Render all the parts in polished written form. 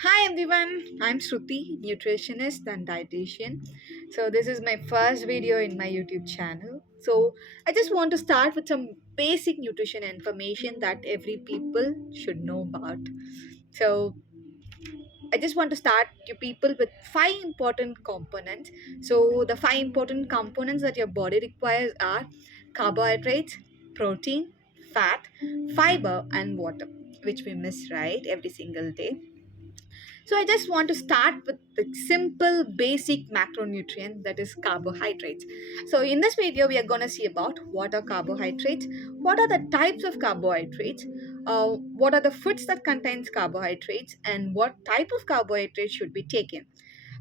Hi everyone, I'm Sruthi, nutritionist and dietitian. So this is my first video in my YouTube channel. So I just want to start with some basic nutrition information that every people should know about. So I just want to start you people with five important components. So the five important components that your body requires are carbohydrates, protein, fat, fiber and water, which we miss right every single day. So I just want to start with the simple basic macronutrient that is carbohydrates. So in this video we are going to see about what are carbohydrates, what are the types of carbohydrates, what are the foods that contains carbohydrates and what type of carbohydrates should be taken.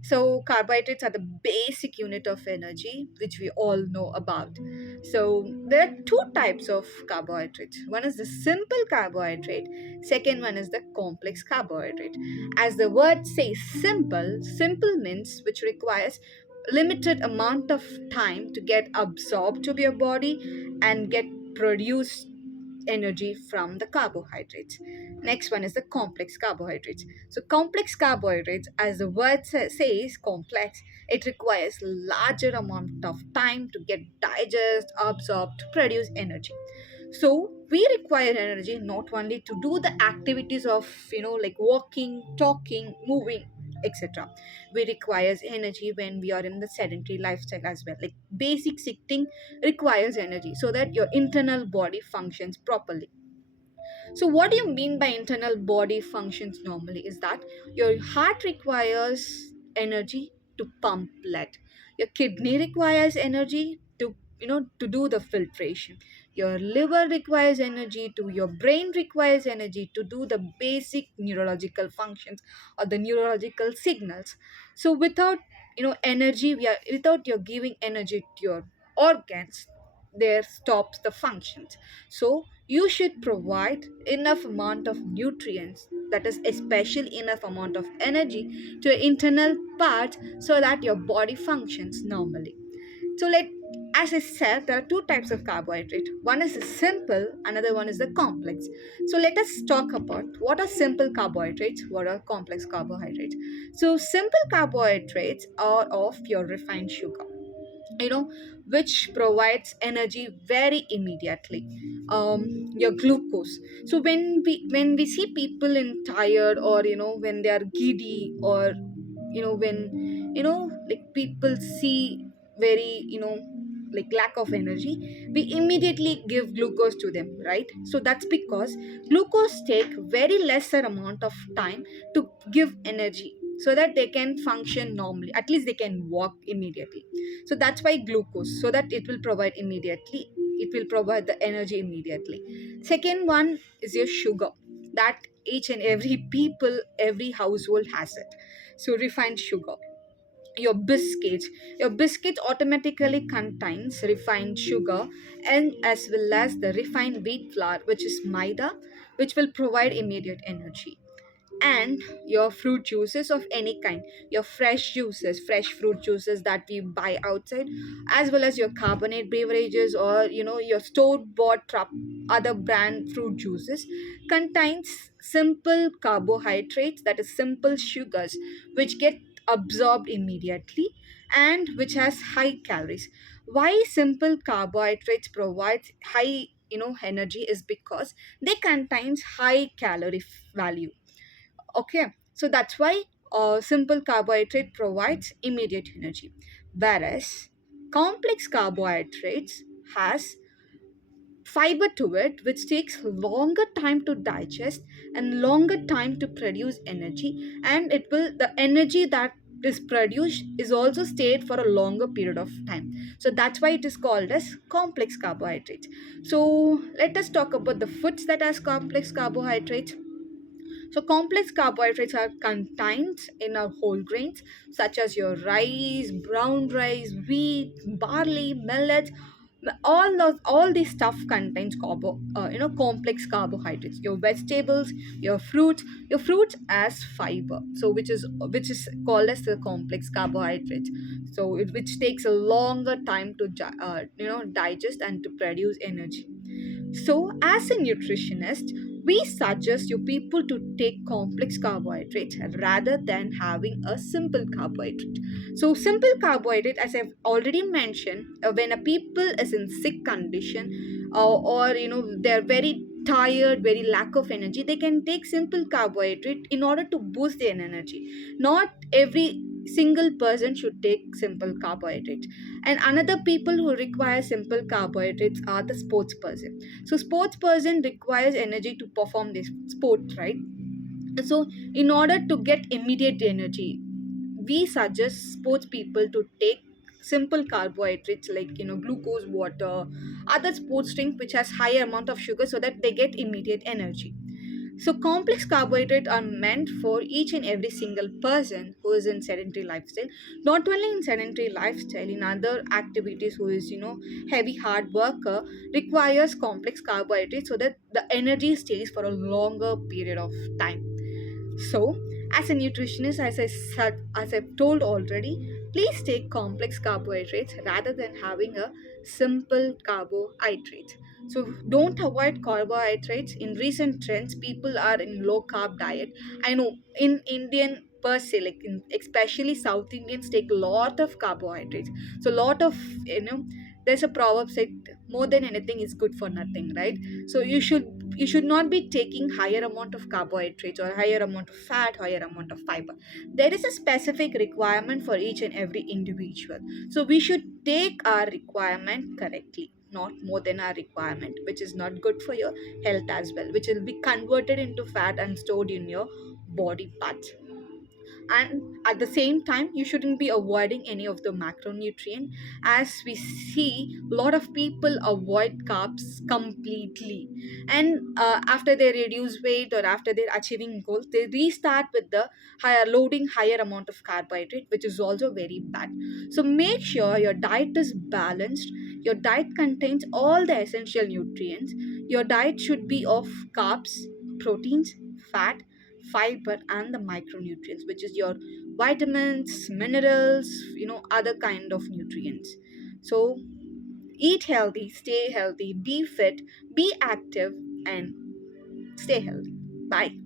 So, carbohydrates are the basic unit of energy, which we all know about. So, there are two types of carbohydrates. One is the simple carbohydrate, second one is the complex carbohydrate. As the word says, simple, simple means which requires limited amount of time to get absorbed to your body and get produced energy from the carbohydrates. Next one is the complex carbohydrates. So complex carbohydrates, as the word says complex, it requires larger amount of time to get digest, absorbed, to produce energy. So we require energy not only to do the activities of like walking, talking, moving, etc. We requires energy when we are in the sedentary lifestyle as well. Like basic sitting requires energy so that your internal body functions properly. So, what do you mean by internal body functions normally? Is that your heart requires energy to pump blood, your kidney requires energy to do the filtration, your liver requires energy to your brain requires energy to do the basic neurological functions or the neurological signals. So, without energy, we are without your giving energy to your organs, there stops the functions. So you should provide enough amount of nutrients, that is especially enough amount of energy to your internal parts so that your body functions normally. So let as I said, there are two types of carbohydrate. One is the simple, another one is the complex. So let us talk about what are simple carbohydrates, what are complex carbohydrates. So simple carbohydrates are of your refined sugar, you know which provides energy very immediately. Your glucose. So when we see people in tired, or when they are giddy, or when like people see very like lack of energy, we immediately give glucose to them, right? So that's because glucose take very lesser amount of time to give energy so that they can function normally, at least they can walk immediately. So that's why glucose, so that it will provide immediately, it will provide the energy immediately. Second one is your sugar, that each and every people, every household has it. So refined sugar. Your biscuits automatically contains refined sugar, and as well as the refined wheat flour, which is maida, which will provide immediate energy. And your fruit juices of any kind, your fresh fruit juices that we buy outside, as well as your carbonate beverages, or your store bought other brand fruit juices, contains simple carbohydrates, that is simple sugars, which get absorbed immediately and which has high calories. Why simple carbohydrates provides high energy is because they contains high calorie value. Okay, so that's why simple carbohydrate provides immediate energy, whereas complex carbohydrates has fiber to it, which takes longer time to digest and longer time to produce energy, and it will the energy that is produced is also stayed for a longer period of time. So that's why it is called as complex carbohydrates. So let us talk about the foods that has complex carbohydrates. So complex carbohydrates are contained in our whole grains such as your rice, brown rice, wheat, barley, millet. All this stuff contains complex carbohydrates. Your vegetables, your fruits as fiber. So which is called as the complex carbohydrates. So which takes a longer time to digest and to produce energy. So, as a nutritionist, we suggest you people to take complex carbohydrates rather than having a simple carbohydrate. So simple carbohydrate, as I've already mentioned, when a people is in sick condition, or they're very tired, very lack of energy, they can take simple carbohydrate in order to boost their energy. Not every single person should take simple carbohydrates. And another people who require simple carbohydrates are the sports person. So sports person requires energy to perform this sport, right? So in order to get immediate energy, we suggest sports people to take simple carbohydrates like glucose water, other sports drink which has higher amount of sugar, so that they get immediate energy. So complex carbohydrates are meant for each and every single person who is in sedentary lifestyle. Not only in sedentary lifestyle, in other activities, who is heavy hard worker, requires complex carbohydrates so that the energy stays for a longer period of time. So, as a nutritionist, as I've told already, please take complex carbohydrates rather than having a simple carbohydrate. So, don't avoid carbohydrates. In recent trends, people are in low carb diet. I know in Indian per se, like especially South Indians take a lot of carbohydrates. So, lot of there's a proverb said more than anything is good for nothing, right? So you should not be taking higher amount of carbohydrates or higher amount of fat, higher amount of fiber. There is a specific requirement for each and every individual. So we should take our requirement correctly, not more than our requirement, which is not good for your health as well, which will be converted into fat and stored in your body parts. And at the same time, you shouldn't be avoiding any of the macronutrient. As we see, a lot of people avoid carbs completely, and after they reduce weight or after they're achieving goals, they restart with the higher loading, higher amount of carbohydrate, which is also very bad. So make sure your diet is balanced. Your diet contains all the essential nutrients. Your diet should be of carbs, proteins, fat, fiber, and the micronutrients, which is your vitamins, minerals, other kind of nutrients. So eat healthy, stay healthy, be fit, be active, and stay healthy. Bye.